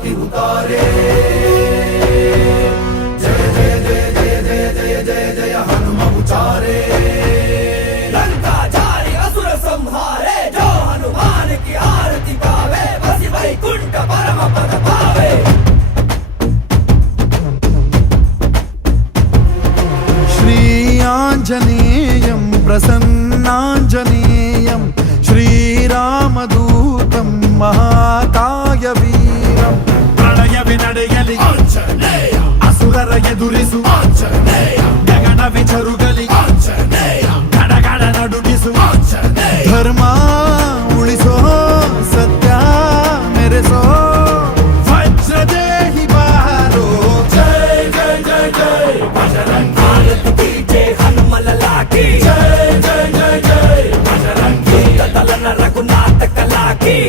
आरती उतारे। जय जय जय जय जय जय जय जय हनुम उचारे। लंका जारी असुर संहारे, जो हनुमान की आरती गावे, बसी वैकुंठ परम पद पावे। श्री आंजनेयं प्रसन्नांजनेयं श्रीरामदूतं महाकायवीरं। ಪ್ರಳಯವೇ ನಡೆಯಲಿ आंजनेय ಅಸುರರ ಎದುರಿಸು आंजनेय ಗಗನವೇ ಚರುಗಿ